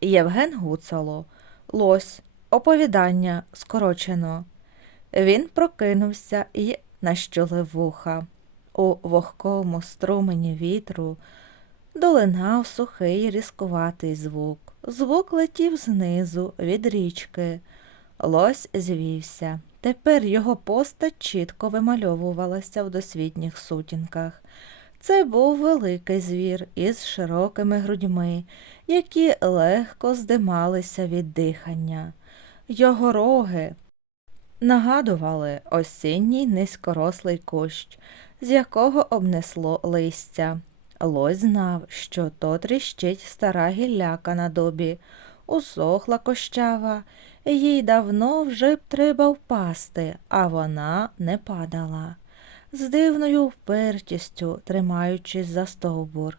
Євген Гуцало. Лось. Оповідання скорочено. Він прокинувся і нащулив вуха. У вогкому струмені вітру долинав сухий різкуватий звук. Звук летів знизу від річки. Лось звівся. Тепер його постать чітко вимальовувалася в досвітніх сутінках. Це був великий звір із широкими грудьми, які легко здималися від дихання. Його роги нагадували осінній низькорослий кущ, з якого обнесло листя. Лось знав, що то тріщить стара гілляка на добі, усохла кощава, їй давно вже б треба впасти, а вона не падала. З дивною впертістю, тримаючись за стовбур.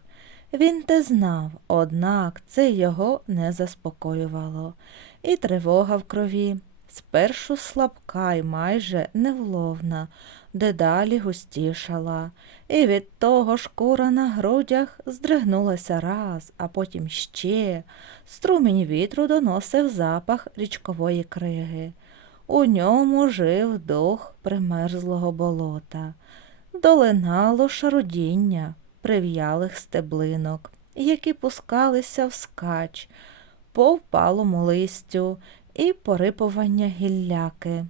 Він те знав, однак це його не заспокоювало. І тривога в крові, спершу слабка й майже невловна, дедалі густішала, і від того шкура на грудях здригнулася раз, а потім ще. Струмінь вітру доносив запах річкової криги. У ньому жив дух примерзлого болота. Долинало шарудіння прив'ялих стеблинок, які пускалися вскач по впалому листю і порипування гілляки.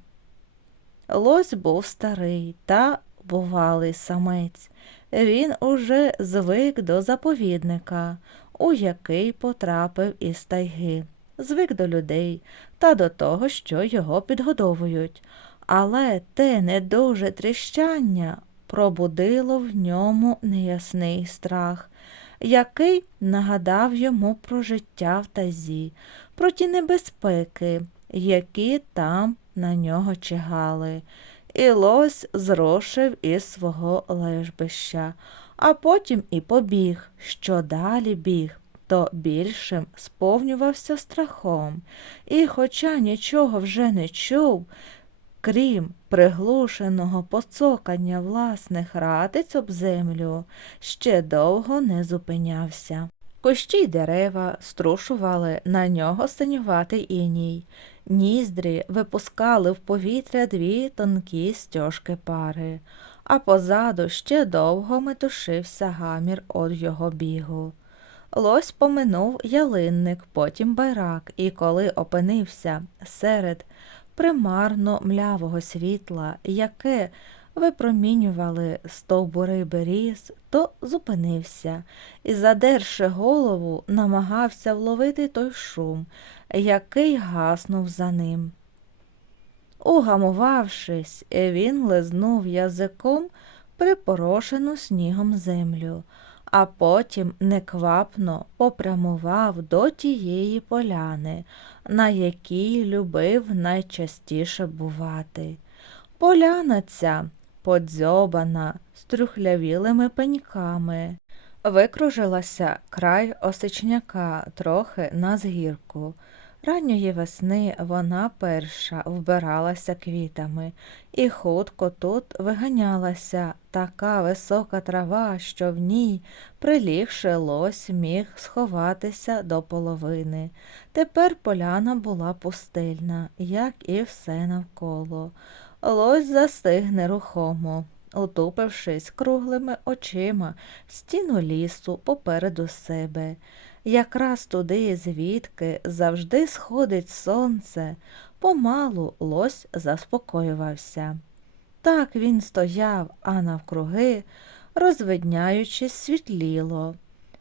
Лось був старий та бувалий самець. Він уже звик до заповідника, у який потрапив із тайги, звик до людей та до того, що його підгодовують. Але те недуже тріщання пробудило в ньому неясний страх, який нагадав йому про життя в тазі, про ті небезпеки, які там на нього чигали. І лось зрошив із свого лежбища, а потім і побіг, що далі біг, то більшим сповнювався страхом, і, хоча нічого вже не чув, крім приглушеного поцокання власних ратиць об землю, ще довго не зупинявся. Кущі й дерева струшували на нього синюватий іній, ніздрі випускали в повітря дві тонкі стяжки пари, а позаду ще довго метушився гамір од його бігу. Лось поминув ялинник, потім байрак, і коли опинився серед примарно млявого світла, яке випромінювали стовбури беріз, то зупинився і, задерши голову, намагався вловити той шум, який гаснув за ним. Угамувавшись, він лизнув язиком припорошену снігом землю, а потім неквапно попрямував до тієї поляни, на якій любив найчастіше бувати. Поляна ця подзьобана, з трюхлявілими пеньками. Викружилася край осичняка трохи на згірку. Ранньої весни вона перша вбиралася квітами, і хутко тут виганялася така висока трава, що в ній, прилігши лось, міг сховатися до половини. Тепер поляна була пустельна, як і все навколо. Лось застиг нерухомо, утупившись круглими очима в стіну лісу попереду себе. Якраз туди, звідки завжди сходить сонце, помалу лось заспокоювався. Так він стояв, а навкруги, розвидняючись, світліло.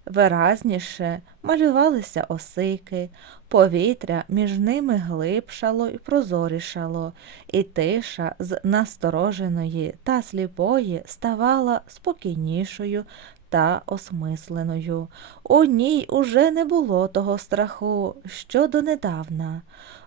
Виразніше малювалися осики, повітря між ними глибшало і прозорішало, і тиша з настороженої та сліпої ставала спокійнішою та осмисленою. У ній уже не було того страху, що донедавна.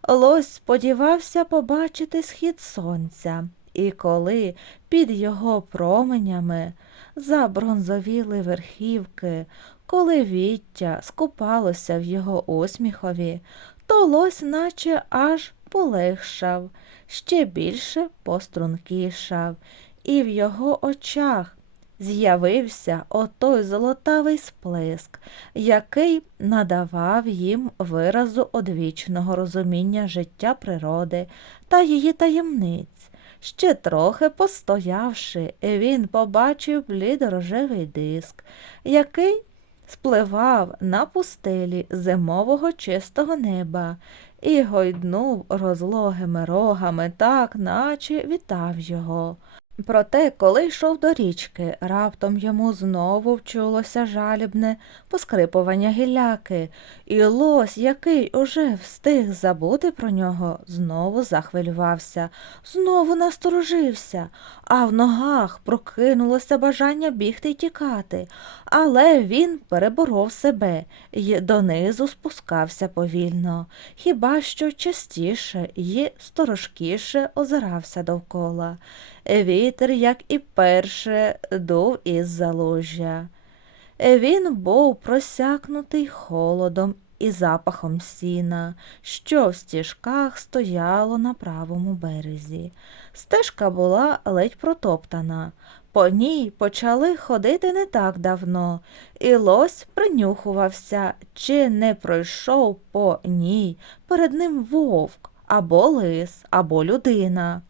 Лось сподівався побачити схід сонця, і коли під його променями забронзовіли верхівки, коли віття скупалося в його усміхові, то лось наче аж полегшав, ще більше пострункішав, і в його очах з'явився отой золотавий сплеск, який надавав їм виразу одвічного розуміння життя природи та її таємниць. Ще трохи постоявши, він побачив блідорожевий диск, який спливав на пустелі зимового чистого неба і гойднув розлогими рогами так, наче вітав його. Проте, коли йшов до річки, раптом йому знову вчулося жалібне поскрипування гілляки, і лось, який уже встиг забути про нього, знову захвилювався, знову насторожився, а в ногах прокинулося бажання бігти й тікати, але він переборов себе і донизу спускався повільно, хіба що частіше й сторожкіше озирався довкола. Вітер, як і перше, дув із заложжя. Він був просякнутий холодом і запахом сіна, що в стіжках стояло на правому березі. Стежка була ледь протоптана. По ній почали ходити не так давно, і лось принюхувався, чи не пройшов по ній перед ним вовк або лис, або людина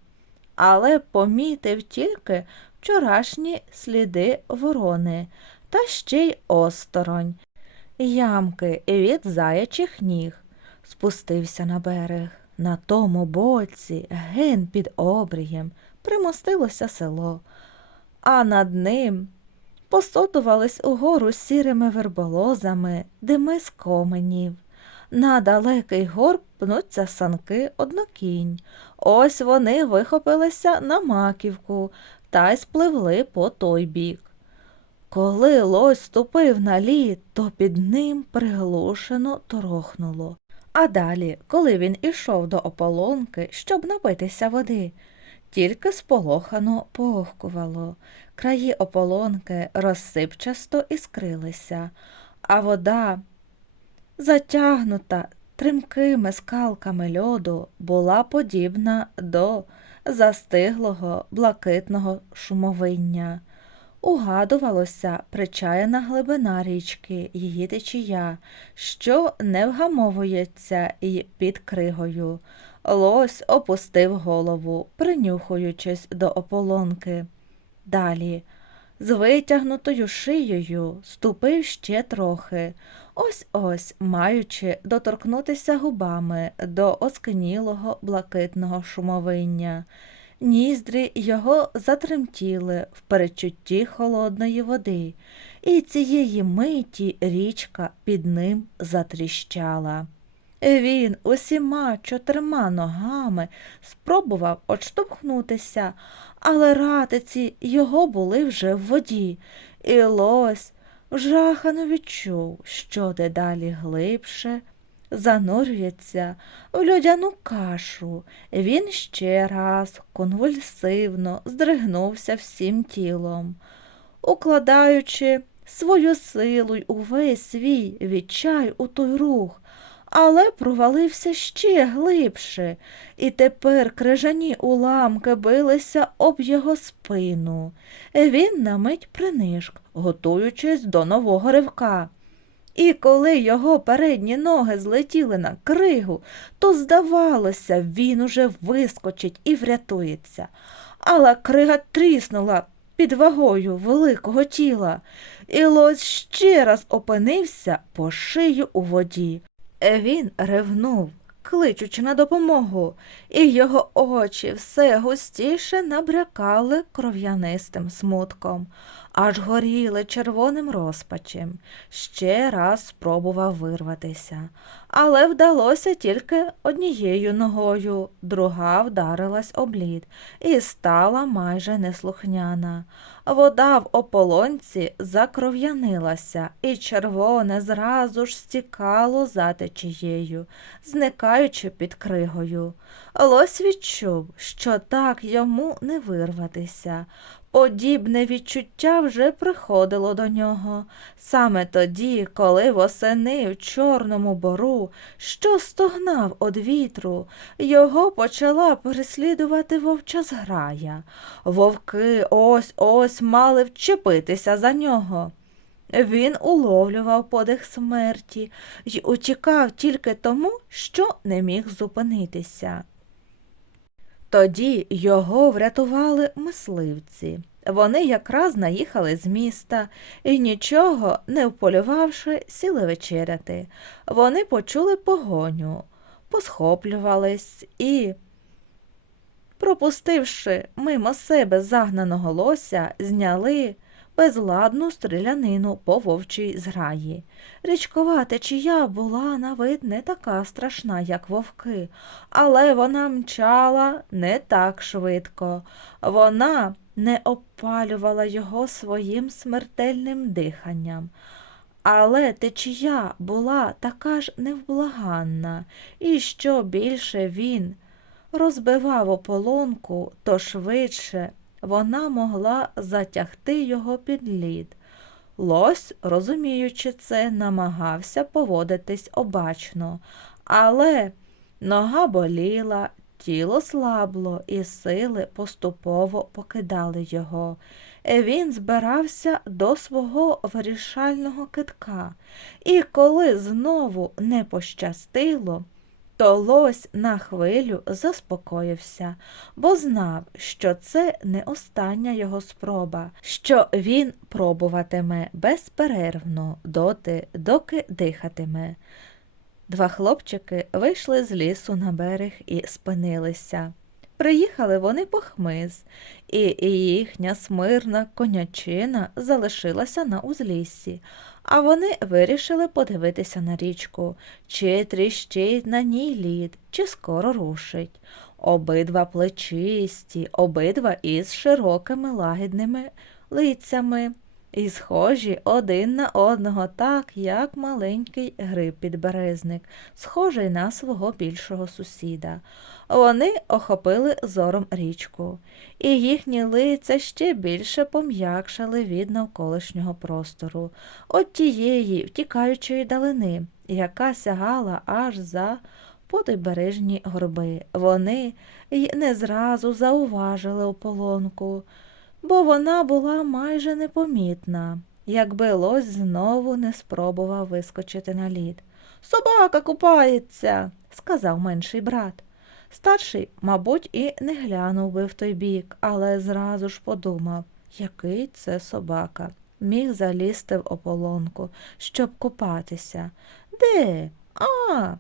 але помітив тільки вчорашні сліди ворони та ще й осторонь, ямки від заячих ніг. Спустився на берег. На тому боці, ген під обрієм, примостилося село, а над ним посотувались угору сірими верболозами дими з коменів. На далекий горб пнуться санки однокінь. Ось вони вихопилися на маківку та й спливли по той бік. Коли лось ступив на лід, то під ним приглушено торохнуло. А далі, коли він ішов до ополонки, щоб напитися води, тільки сполохано погкувало. Краї ополонки розсипчасто іскрилися, а вода затягнута тримкими скалками льоду, була подібна до застиглого блакитного шумовиння. Угадувалося причаяна глибина річки, її течія, що не вгамовується й під кригою. Лось опустив голову, принюхуючись до ополонки. Далі, з витягнутою шиєю, ступив ще трохи, ось ось маючи доторкнутися губами до оскнілого блакитного шумовиння. Ніздрі його затремтіли в перечутті холодної води, і цієї миті річка під ним затріщала. Він усіма чотирма ногами спробував отштовхнутися, але ратиці його були вже в воді, і лось вжахано відчув, що дедалі глибше занурюється в льодяну кашу. Він ще раз конвульсивно здригнувся всім тілом, укладаючи свою силу й увесь свій відчай у той рух але провалився ще глибше, і тепер крижані уламки билися об його спину. Він на мить принишк, готуючись до нового ривка. І коли його передні ноги злетіли на кригу, то, здавалося, він уже вискочить і врятується. Але крига тріснула під вагою великого тіла, і лось ще раз опинився по шию у воді. Він ревнув, кличучи на допомогу, і його очі все густіше набрякали кров'янистим смутком, аж горіли червоним розпачем. Ще раз спробував вирватися, але вдалося тільки однією ногою, друга вдарилась об лід і стала майже неслухняна. Вода в ополонці закров'янилася, і червоне зразу ж стікало за течією, зникаючи під кригою. Лось відчув, що так йому не вирватися. Подібне відчуття вже приходило до нього саме тоді, коли восени в чорному бору, що стогнав од вітру, його почала переслідувати вовча зграя. Вовки ось ось мали вчепитися за нього. Він уловлював подих смерті й утікав тільки тому, що не міг зупинитися. Тоді його врятували мисливці. Вони якраз наїхали з міста і, нічого не вполювавши, сіли вечеряти. Вони почули погоню, посхоплювались і, пропустивши мимо себе загнаного лося, зняли безладну стрілянину по вовчій зграї. Річкова течія була на вид не така страшна, як вовки, але вона мчала не так швидко. Вона не опалювала його своїм смертельним диханням. Але течія була така ж невблаганна, і що більше він розбивав ополонку, то швидше вона могла затягти його під лід. Лось, розуміючи це, намагався поводитись обачно, але нога боліла, тіло слабло, і сили поступово покидали його. Він збирався до свого вирішального китка, і коли знову не пощастило, то лось на хвилю заспокоївся, бо знав, що це не остання його спроба, що він пробуватиме безперервно доти, доки дихатиме. Два хлопчики вийшли з лісу на берег і спинилися. Приїхали вони по хмиз, і їхня смирна конячина залишилася на узліссі, а вони вирішили подивитися на річку, чи тріщить на ній лід, чи скоро рушить. Обидва плечисті, обидва із широкими лагідними лицями, і схожі один на одного, так, як маленький гриб підберезник, схожий на свого більшого сусіда. Вони охопили зором річку, і їхні лиця ще більше пом'якшали від навколишнього простору, от тієї втікаючої далини, яка сягала аж за подибережні горби. Вони й не зразу зауважили ополонку, бо вона була майже непомітна, якби лось знову не спробував вискочити на лід. Собака купається, сказав менший брат. Старший, мабуть, і не глянув би в той бік, але зразу ж подумав, який це собака. Міг залізти в ополонку, щоб купатися. Де? А.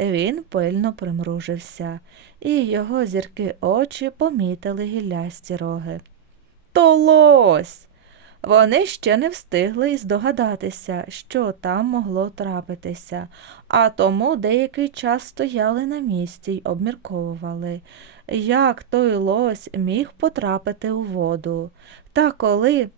Він пильно примружився, і його зірки очі помітили гіллясті роги. То лось! Вони ще не встигли й здогадатися, що там могло трапитися, а тому деякий час стояли на місці й обмірковували, як той лось міг потрапити у воду. Та коли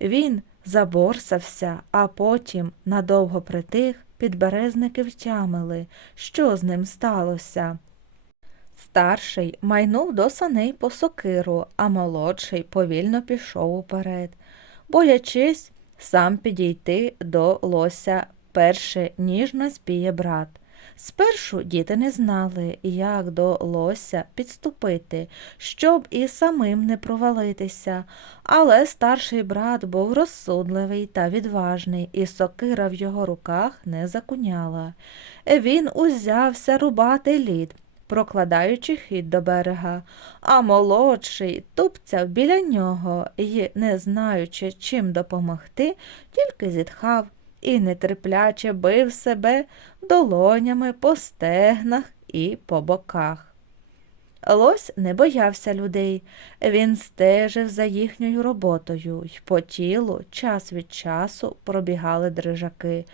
він заборсався, а потім надовго притих, підберезники втямили, що з ним сталося. Старший майнув до саней по сокиру, а молодший повільно пішов уперед боячись сам підійти до лося перше, ніж наспіє брат. Спершу діти не знали, як до лося підступити, щоб і самим не провалитися, але старший брат був розсудливий та відважний, і сокира в його руках не закуняла. Він узявся рубати лід, прокладаючи хід до берега, а молодший тупцяв біля нього і, не знаючи, чим допомогти, тільки зітхав і нетерпляче бив себе долонями по стегнах і по боках. Лось не боявся людей, він стежив за їхньою роботою, й по тілу час від часу пробігали дрижаки,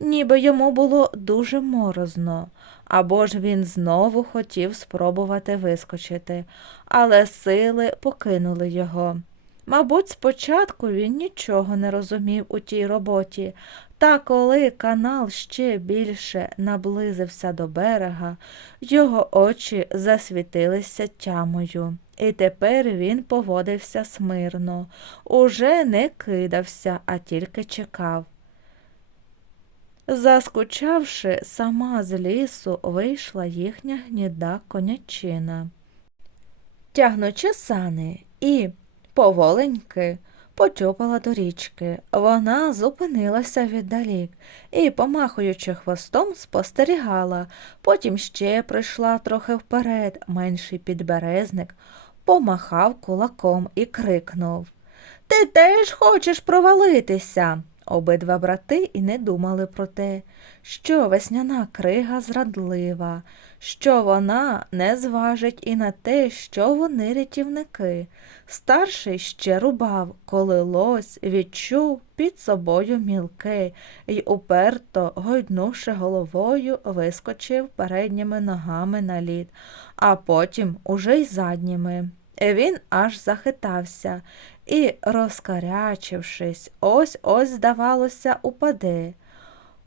ніби йому було дуже морозно, або ж він знову хотів спробувати вискочити, але сили покинули його. Мабуть, спочатку він нічого не розумів у тій роботі, та коли канал ще більше наблизився до берега, його очі засвітилися тямою, і тепер він поводився смирно, уже не кидався, а тільки чекав. Заскучавши, сама з лісу вийшла їхня гніда конячина. Тягнучи сани і поволеньки потюпала до річки. Вона зупинилася віддалік і, помахуючи хвостом, спостерігала. Потім ще прийшла трохи вперед. Менший підберезник помахав кулаком і крикнув Ти теж хочеш провалитися? Обидва брати і не думали про те, що весняна крига зрадлива, що вона не зважить і на те, що вони рятівники. Старший ще рубав, коли лось відчув під собою мілки й уперто, гойднувши головою, вискочив передніми ногами на лід, а потім уже й задніми. Він аж захитався і, розкарячившись, ось ось, здавалося, упаде.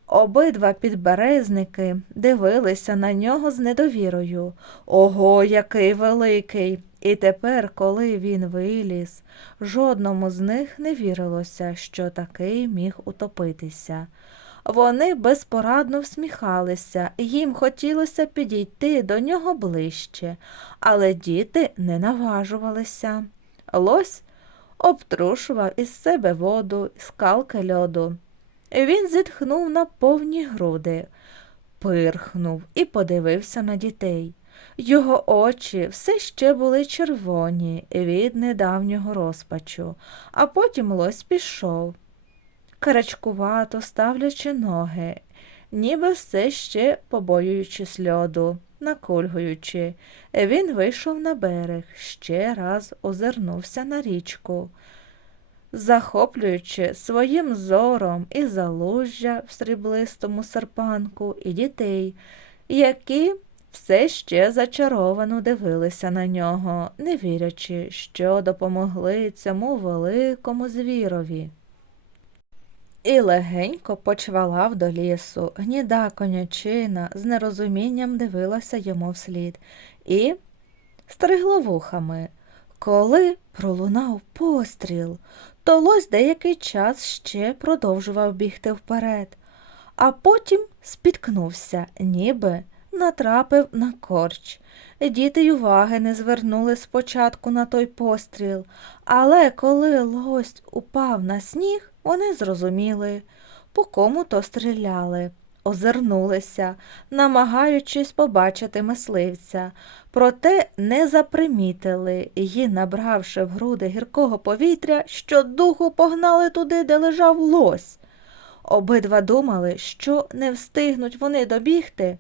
Обидва підберезники дивилися на нього з недовірою. Ого, який великий! І тепер, коли він виліз, жодному з них не вірилося, що такий міг утопитися. Вони безпорадно всміхалися, їм хотілося підійти до нього ближче, але діти не наважувалися. Лось обтрушував із себе воду, скалки льоду. Він зітхнув на повні груди, пирхнув і подивився на дітей. Його очі все ще були червоні від недавнього розпачу, а потім лось пішов, карачкувато ставлячи ноги, ніби все ще побоюючись льоду, накульгуючи. Він вийшов на берег, ще раз озирнувся на річку захоплюючи своїм зором і залужжя в сріблистому серпанку, і дітей, які все ще зачаровано дивилися на нього, не вірячи, що допомогли цьому великому звірові. І легенько почвалав до лісу, гніда конячина з нерозумінням дивилася йому вслід і стригла вухами. Коли пролунав постріл, то лось деякий час ще продовжував бігти вперед, а потім спіткнувся, ніби натрапив на корч. Діти й уваги не звернули спочатку на той постріл, але коли лось упав на сніг, вони зрозуміли, по кому то стріляли озирнулися, намагаючись побачити мисливця, проте не запримітили і, набравши в груди гіркого повітря, що духу погнали туди, де лежав лось. Обидва думали, що не встигнуть вони добігти.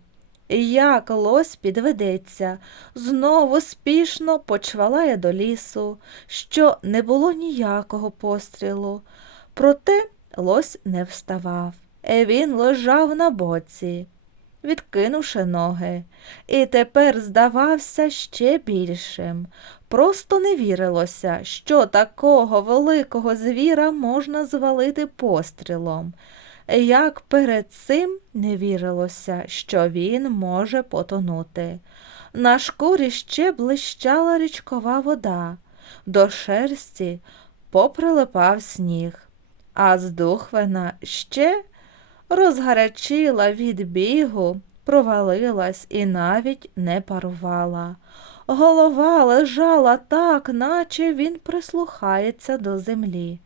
Як лось підведеться, знову спішно почвалає до лісу, що не було ніякого пострілу. Проте лось не вставав. Він лежав на боці, відкинувши ноги, і тепер здавався ще більшим. Просто не вірилося, що такого великого звіра можна звалити пострілом. Як перед цим не вірилося, що він може потонути. На шкурі ще блищала річкова вода, до шерсті поприлипав сніг, а з духвина ще розгарячила від бігу, провалилась і навіть не парувала. Голова лежала так, наче він прислухається до землі.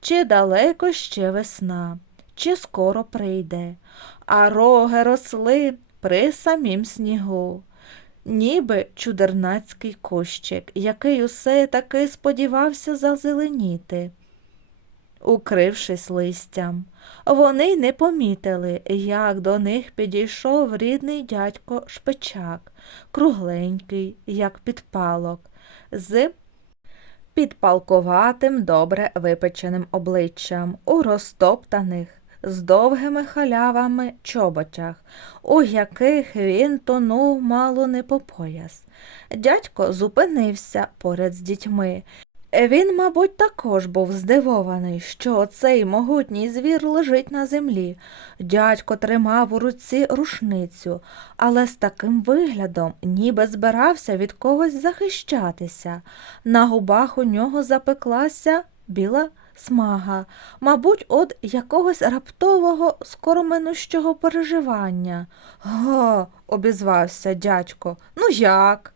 Чи далеко ще весна, чи скоро прийде, а роги росли при самім снігу. Ніби чудернацький кущик, який усе таки сподівався зазеленіти укрившись листям. Вони не помітили, як до них підійшов рідний дядько шпичак, кругленький, як підпалок, з підпалкуватим добре випеченим обличчям у розтоптаних. З довгими халявами чоботях, у яких він тонув мало не по пояс. Дядько зупинився поряд з дітьми Він, мабуть, також був здивований, що оцей могутній звір лежить на землі. Дядько тримав у руці рушницю, але з таким виглядом ніби збирався від когось захищатися. На губах у нього запеклася біла смага, мабуть, од якогось раптового скороминущого переживання. Га, обізвався дядько. Ну як?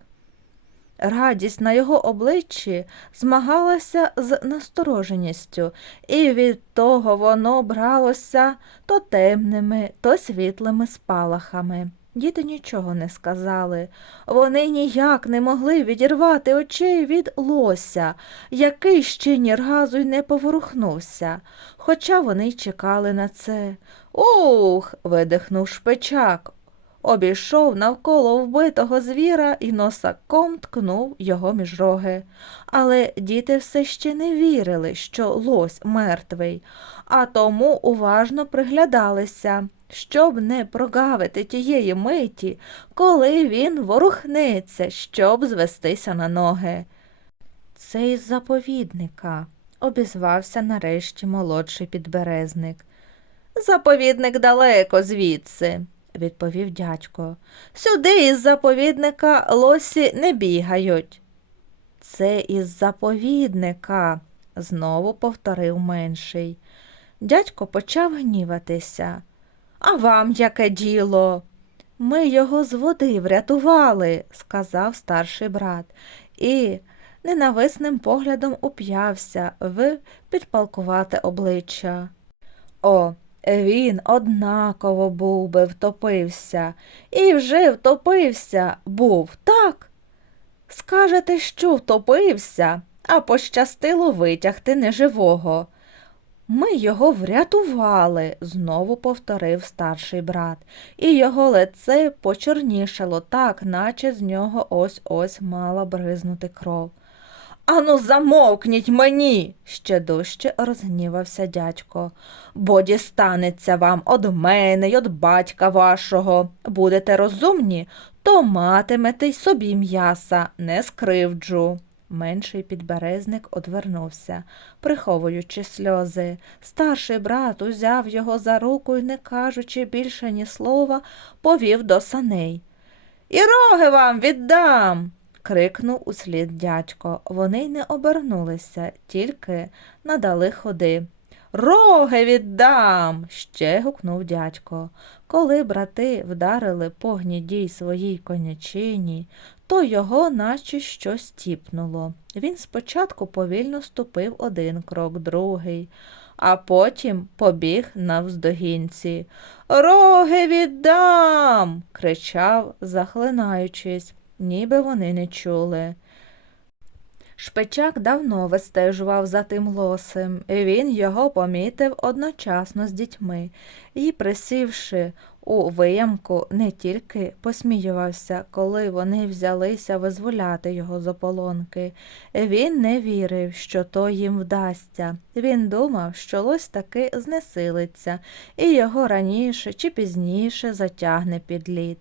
Радість на його обличчі змагалася з настороженістю, і від того воно бралося то темними, то світлими спалахами. Діти нічого не сказали. Вони ніяк не могли відірвати очей від лося, який ще ні разу й не поворухнувся, хоча вони й чекали на це. Ух. видихнув шпичак, обійшов навколо вбитого звіра і носаком ткнув його між роги. Але діти все ще не вірили, що лось мертвий, а тому уважно приглядалися, щоб не прогавити тієї миті, коли він ворухнеться, щоб звестися на ноги. Це із заповідника, обізвався нарешті молодший підберезник. Заповідник далеко звідси, відповів дядько. Сюди із заповідника лосі не бігають. Це із заповідника, знову повторив менший. Дядько почав гніватися. А вам яке діло? Ми його з води врятували, сказав старший брат, і ненависним поглядом уп'явся в підпалкувате обличчя. О, він однаково був би втопився, і вже втопився був, так? Скажете, що втопився, а пощастило витягти неживого. Ми його врятували, знову повторив старший брат, і його лице почорнішало так, наче з нього ось ось мала бризнути кров. Ану, замовкніть мені, ще дужче розгнівався дядько, бо дістанеться вам од мене й од батька вашого. Будете розумні, то матимете й собі м'яса, не скривджу. Менший підберезник одвернувся, приховуючи сльози. Старший брат узяв його за руку і, не кажучи більше ні слова, повів до саней. І роги вам віддам. Крикнув услід дядько. Вони й не обернулися, тільки надали ходи. Роги віддам. ще гукнув дядько. Коли брати вдарили по гнідій своїй конячині, то його наче щось тіпнуло. Він спочатку повільно ступив один крок, другий, а потім побіг навздогінці. Роги віддам. кричав, захлинаючись, ніби вони не чули. Шпичак давно вистежував за тим лосем, і він його помітив одночасно з дітьми і, присівши у виямку, не тільки посміювався, коли вони взялися визволяти його з ополонки. Він не вірив, що то їм вдасться. Він думав, що лось таки знесилиться, і його раніше чи пізніше затягне під лід.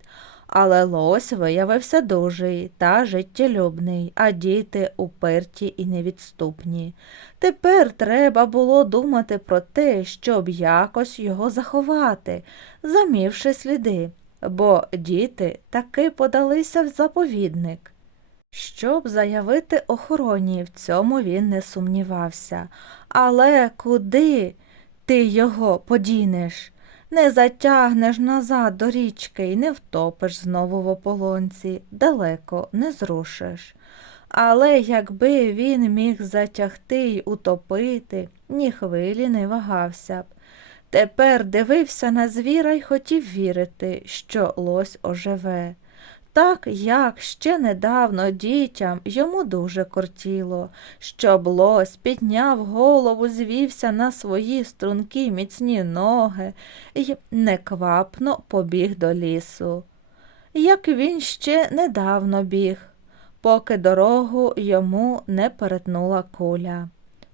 Але лось виявився дужий та життєлюбний, а діти уперті і невідступні. Тепер треба було думати про те, щоб якось його заховати, замівши сліди, бо діти таки подалися в заповідник. Щоб заявити охороні, в цьому він не сумнівався. Але куди ти його подінеш? Не затягнеш назад до річки і не втопиш знову в ополонці, далеко не зрушиш. Але якби він міг затягти й утопити, ні хвилі не вагався б. Тепер дивився на звіра й хотів вірити, що лось оживе. Так як ще недавно дітям йому дуже кортіло, щоб лось підняв голову, звівся на свої стрункі міцні ноги і неквапно побіг до лісу. Як він ще недавно біг, поки дорогу йому не перетнула куля.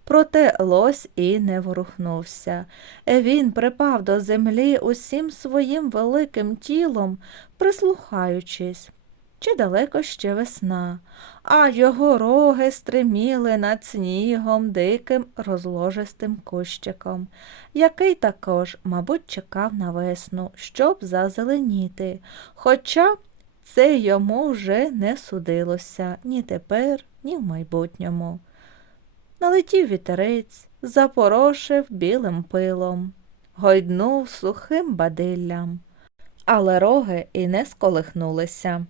Проте лось і не ворухнувся. Він припав до землі усім своїм великим тілом, прислухаючись. чи далеко ще весна, а його роги стриміли над снігом диким розложистим кущиком, який також, мабуть, чекав на весну, щоб зазеленіти, хоча це йому вже не судилося ні тепер, ні в майбутньому. Налетів вітерець, запорошив білим пилом, гойднув сухим бадиллям. Але роги і не сколихнулися.